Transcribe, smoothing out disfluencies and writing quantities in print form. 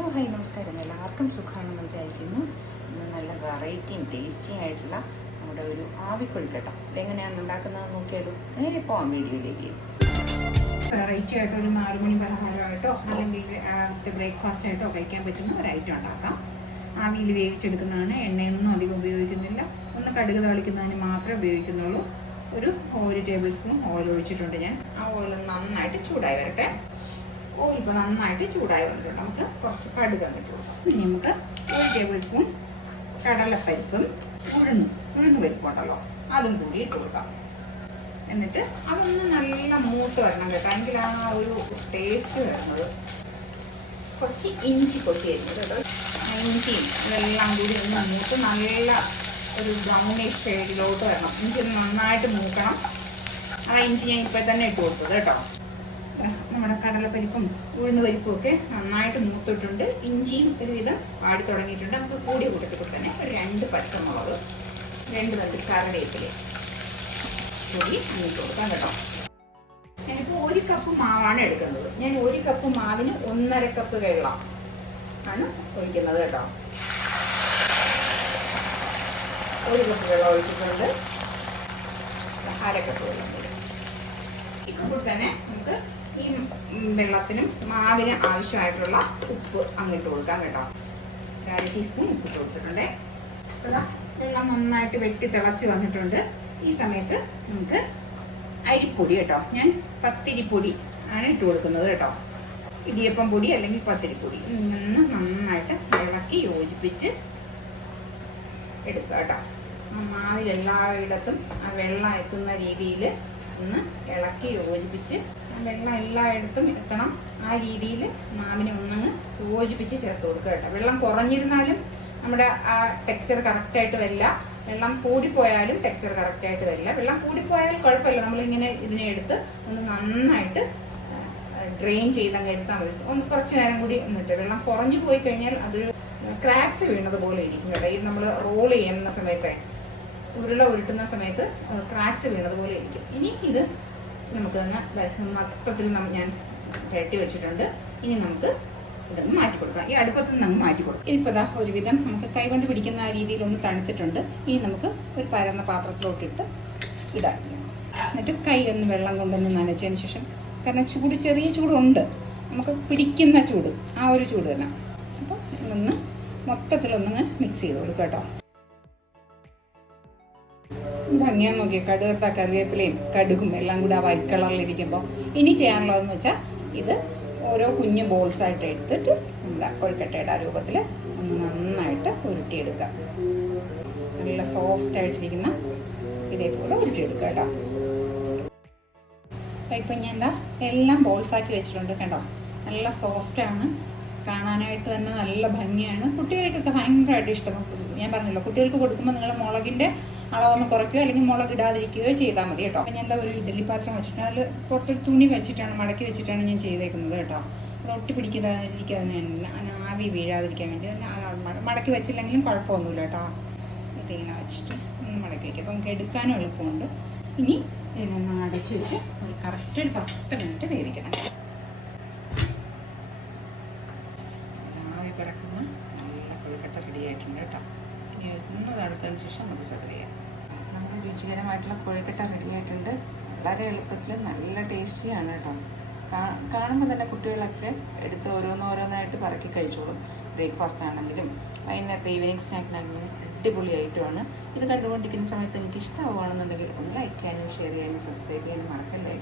Hello hi നമസ്കാരം. എല്ലാവർക്കും സുഖമാണെന്ന് വിചാരിക്കുന്നു. ഇന്ന് നല്ല വെറൈറ്റിയും ടേസ്റ്റിയും ആയിട്ടുള്ള നമ്മുടെ ഒരു ആവിക്കൊഴുക്കട്ട ഇതെങ്ങനെയാണ് ഉണ്ടാക്കുന്നതെന്ന് നോക്കിയാലോ. നേരെ പോകാം വീഡിയോയിലേക്ക്. വെറൈറ്റി ആയിട്ടോ ഒരു 4 മണി പലഹാരമായിട്ടോ അല്ലെങ്കിൽ ബ്രേക്ക്ഫാസ്റ്റ് ആയിട്ടോ കഴിക്കാൻ പറ്റുന്ന ഒരു ഐറ്റം ഉണ്ടാക്കാം. ആവിയിൽ വേവിച്ചെടുക്കുന്നതാണ്. എണ്ണയൊന്നും അധികം ഉപയോഗിക്കുന്നില്ല. ഒന്ന് കടുക് തളിക്കുന്നതിന് മാത്രമേ ഉപയോഗിക്കുന്നുള്ളൂ. ഒരു ടേബിൾ സ്പൂൺ ഓയിൽ ഒഴിച്ചിട്ടുണ്ട് ഞാൻ. ആ ഓയിൽ നന്നായിട്ട് ചൂടായി വരട്ടെ. ഓയിൽ ഇപ്പോൾ നന്നായിട്ട് ചൂടായി വന്നിട്ടുണ്ട്. നമുക്ക് കുറച്ച് കടുക് ഇട്ട് കൊടുക്കാം. ഇനി നമുക്ക് 1 ടേബിൾ സ്പൂൺ കടലപ്പരിപ്പും ഉഴുന്ന് പരിപ്പുണ്ടല്ലോ അതും കൂടി ഇട്ട് കൊടുക്കാം. എന്നിട്ട് അതൊന്ന് നല്ല മൂത്ത് വരണം കേട്ടോ. എങ്കിൽ ആ ഒരു ടേസ്റ്റ് വരുന്നത്. കുറച്ച് ഇഞ്ചി കൊത്തിയായിരുന്നു കേട്ടോ. ഇഞ്ചിയും ഇതെല്ലാം കൂടി ഒന്ന് മൂത്ത് നല്ല ഒരു ബ്രൗണിഷ് ഷെയ്ഡിലോട്ട് വരണം. ഇഞ്ചി നന്നായിട്ട് മൂക്കണം. ആ ഇഞ്ചി ഞാൻ ഇപ്പോൾ തന്നെ ഇട്ട് കൊടുത്തത് കേട്ടോ. നമ്മുടെ കടലപ്പരിപ്പും ഉഴുന്ന് പരിപ്പും ഒക്കെ നന്നായിട്ട് മൂത്തിട്ടുണ്ട്. ഇഞ്ചിയും ഒരുവിധം പാടി തുടങ്ങിയിട്ടുണ്ട്. നമുക്ക് കൂടിയ കൂട്ടത്തിൽ തന്നെ ഒരു 2 പച്ചമുളക്, 2 തണ്ട് കറിവേപ്പില കൂടി അങ്ങോട്ട് കൊടുക്കാം കേട്ടോ. ഞാനിപ്പോൾ 1 കപ്പ് മാവാണ് എടുക്കുന്നത്. ഞാൻ 1 കപ്പ് മാവിന് 1.5 കപ്പ് വെള്ളം ആണ് ഒഴിക്കുന്നത് കേട്ടോ. 1 കപ്പ് വെള്ളം ഒഴിച്ചിട്ടുണ്ട്. 1/2 കപ്പ് വെള്ളം വരും. ഇപ്പോൾ തന്നെ നമുക്ക് ഈ വെള്ളത്തിനും മാവിന് ആവശ്യമായിട്ടുള്ള ഉപ്പ് അങ്ങോട്ട് കൊടുക്കാം കേട്ടോ. 1/2 ടീസ്പൂൺ ഉപ്പ് ഇട്ട് കൊടുത്തിട്ടുണ്ട്. വെള്ളം നന്നായിട്ട് വെട്ടി തിളച്ച് വന്നിട്ടുണ്ട്. ഈ സമയത്ത് നമുക്ക് അരിപ്പൊടി കേട്ടോ. ഞാൻ പത്തിരിപ്പൊടി ആണ് ഇട്ട് കൊടുക്കുന്നത് കേട്ടോ. ഇടിയപ്പം പൊടി അല്ലെങ്കിൽ പത്തിരിപ്പൊടി നിന്ന് നന്നായിട്ട് ഇളക്കി യോജിപ്പിച്ച് എടുക്കുക കേട്ടോ. മാവിൽ എല്ലായിടത്തും ആ വെള്ളം എത്തുന്ന രീതിയിൽ ഒന്ന് ഇളക്കി യോജിപ്പിച്ച്, വെള്ളം എല്ലായിടത്തും എത്തണം ആ രീതിയിൽ മാവിനെ ഒന്നങ്ങ് യോജിപ്പിച്ച് ചേർത്ത് കൊടുക്കുക കേട്ടോ. വെള്ളം കുറഞ്ഞിരുന്നാലും നമ്മുടെ ആ ടെക്സ്ചർ കറക്റ്റായിട്ട് വരില്ല. വെള്ളം കൂടിപ്പോയാലും ടെക്സ്ചർ കറക്റ്റായിട്ട് വരില്ല. വെള്ളം കൂടിപ്പോയാൽ കുഴപ്പമില്ല. നമ്മളിങ്ങനെ ഇതിനെ എടുത്ത് ഒന്ന് നന്നായിട്ട് ഡ്രെയിൻ ചെയ്തങ്ങ് എടുത്താൽ മതി. ഒന്ന് കുറച്ച് നേരം കൂടി ഒന്നിട്ട്. വെള്ളം കുറഞ്ഞു പോയി കഴിഞ്ഞാൽ അതൊരു ക്രാക്സ് വീണത് പോലെ ഇരിക്കും കേട്ടോ. ഇത് നമ്മൾ റോൾ ചെയ്യുന്ന സമയത്ത്, ഉരുള ഉരുട്ടുന്ന സമയത്ത് ക്രാക്സ് വീണത് പോലെ ഇരിക്കും. ഇനി ഇത് നമുക്ക് തന്നെ മൊത്തത്തിൽ ഞാൻ പുരട്ടി വെച്ചിട്ടുണ്ട്. ഇനി നമുക്ക് ഇതൊന്ന് മാറ്റി കൊടുക്കാം. ഈ അടുപ്പത്തിൽ നിന്ന് അങ്ങ് മാറ്റി കൊടുക്കാം. ഇതിപ്പോൾ ഒരുവിധം നമുക്ക് കൈകൊണ്ട് പിടിക്കുന്ന ആ രീതിയിൽ ഒന്ന് തണുത്തിട്ടുണ്ട്. ഇനി നമുക്ക് ഒരു പരന്ന പാത്രത്തിലോട്ടിട്ട് ഇടാം. എന്നിട്ട് കൈ ഒന്ന് വെള്ളം കൊണ്ടൊന്ന് നനച്ചതിന് ശേഷം, കാരണം ചെറിയ ചൂടുണ്ട്, നമുക്ക് പിടിക്കുന്ന ചൂട്, ആ ഒരു ചൂട് തന്നെ. അപ്പോൾ ഇതൊന്ന് മൊത്തത്തിലൊന്നങ്ങ് മിക്സ് ചെയ്ത് കൊടുക്കുക കേട്ടോ. ഭംഗിയാൻ നോക്കിയാൽ കടുകത്ത കറിവേപ്പിലയും കടുകും എല്ലാം കൂടി ആ വൈറ്റ് കളറിലിരിക്കുമ്പോൾ ഇനി ചെയ്യാനുള്ളതെന്ന് വെച്ചാൽ ഇത് ഓരോ കുഞ്ഞു ബോൾസായിട്ട് എടുത്തിട്ട് നമ്മുടെ കൊഴുക്കട്ടയുടെ രൂപത്തിൽ ഒന്ന് നന്നായിട്ട് ഉരുട്ടിയെടുക്കുക. നല്ല സോഫ്റ്റ് ആയിട്ടിരിക്കുന്ന ഇതേപോലെ ഉരുട്ടിയെടുക്കുക കേട്ടോ. ഇപ്പം ഞാൻ എല്ലാം ബോൾസാക്കി വെച്ചിട്ടുണ്ട് കേട്ടോ. നല്ല സോഫ്റ്റാണ്, കാണാനായിട്ട് തന്നെ നല്ല ഭംഗിയാണ്. കുട്ടികൾക്കൊക്കെ ഭയങ്കരമായിട്ട് ഇഷ്ടപ്പെടും. ഞാൻ പറഞ്ഞല്ലോ, കുട്ടികൾക്ക് കൊടുക്കുമ്പോൾ നിങ്ങൾ മുളകിൻ്റെ അളവൊന്ന് കുറയ്ക്കുകയോ അല്ലെങ്കിൽ മുളക് ഇടാതിരിക്കുകയോ ചെയ്താൽ മതി കേട്ടോ. അപ്പം ഞാൻ ഒരു ഇഡ്ഡലി പാത്രം വെച്ചിട്ടുണ്ട്. അതിൽ പുറത്തൊരു തുണി വെച്ചിട്ടാണ്, മടക്കി വെച്ചിട്ടാണ് ഞാൻ ചെയ്തേക്കുന്നത് കേട്ടോ. അത് ഒട്ടി പിടിക്കാതിരിക്കാതെ, ആവി വീഴാതിരിക്കാൻ വേണ്ടി മടക്കി വെച്ചില്ലെങ്കിലും കുഴപ്പമൊന്നുമില്ല കേട്ടോ. ഇതിങ്ങനെ വെച്ചിട്ട് ഒന്ന് മടക്കി വയ്ക്കുക. അപ്പം നമുക്ക് എടുക്കാനും എളുപ്പമുണ്ട്. ഇനി ഇതിനൊന്ന് അടച്ച് വെച്ച് ഒരു കറക്റ്റ് ഒരു 10 മിനിറ്റ് വേവിക്കണം. ആവി പറക്കുന്ന നല്ല കൊഴുക്കട്ട റെഡി ആയിട്ടുണ്ട് കേട്ടോ. ഇനി ഒന്ന് തണുത്തതിന് ശേഷം നമുക്ക് സെർവ് ചെയ്യാം. നമ്മുടെ രുചികരമായിട്ടുള്ള കൊഴുക്കട്ട റെഡി ആയിട്ടുണ്ട്. വളരെ എളുപ്പത്തിൽ നല്ല ടേസ്റ്റിയാണ് കേട്ടോ. കാണുമ്പോൾ തന്നെ കുട്ടികളൊക്കെ എടുത്ത് ഓരോന്നോരോന്നായിട്ട് പറക്കി കഴിച്ചോളും. ബ്രേക്ക്ഫാസ്റ്റ് ആണെങ്കിലും വൈകുന്നേരത്തെ ഈവനിങ് സ്നാക്കിനാണെങ്കിലും അടിപൊളി ഐറ്റമാണ്. ഇത് കണ്ടുകൊണ്ടിരിക്കുന്ന സമയത്ത് എനിക്ക് ഇഷ്ടമാവുകയാണെന്നുണ്ടെങ്കിൽ ഒന്ന് ലൈക്ക് ചെയ്യാനും ഷെയർ ചെയ്യാനും സബ്സ്ക്രൈബ് ചെയ്യാനും മറക്കല്ലേ.